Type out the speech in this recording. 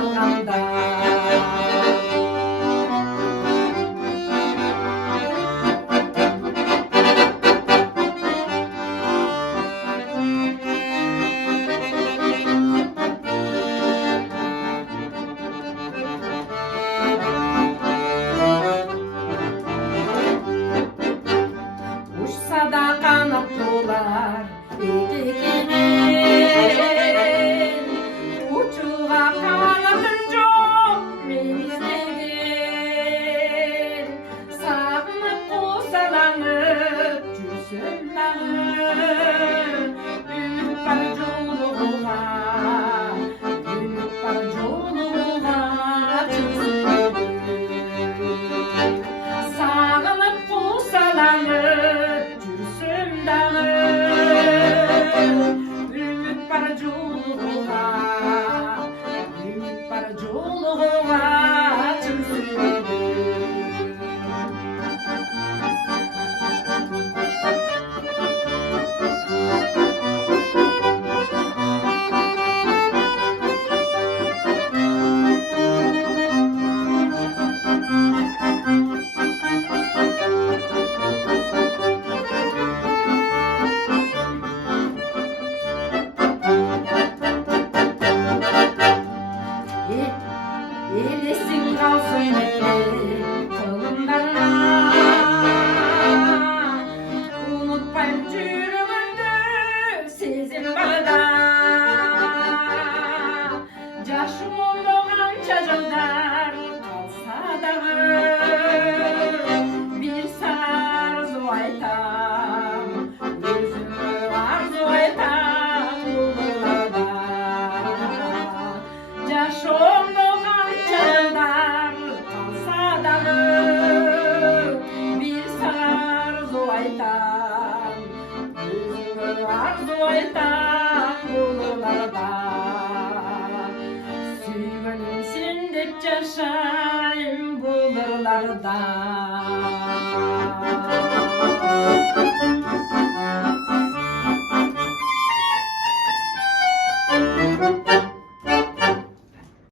қалғанда. Ұшса да қанат толар егемен, ұшуға қанатым жоқ мен іздеген. Сағынып қосаланып жүрсем дағы, үміт бар жолығуға, үміт бар жолығуға жүрсем. Сағынып қосаланып жүрсем дағы, үміт бар жолығуға, үміт бар жолығуға жүрсем. Елесің қалсын мәңгі қолымда, ұмытпайым жүрегімді сезім барда. Жашым болғанша жылдар қалса дағы, бір арзу айтам, өзіме арзу айтам ұлыларда. Жашым болғанша жылдар қалса дағы, бір арзу айтам, өзіме арзу айтам ұлыларда. Сүйгенім сен деп жашайым бұл ырларда.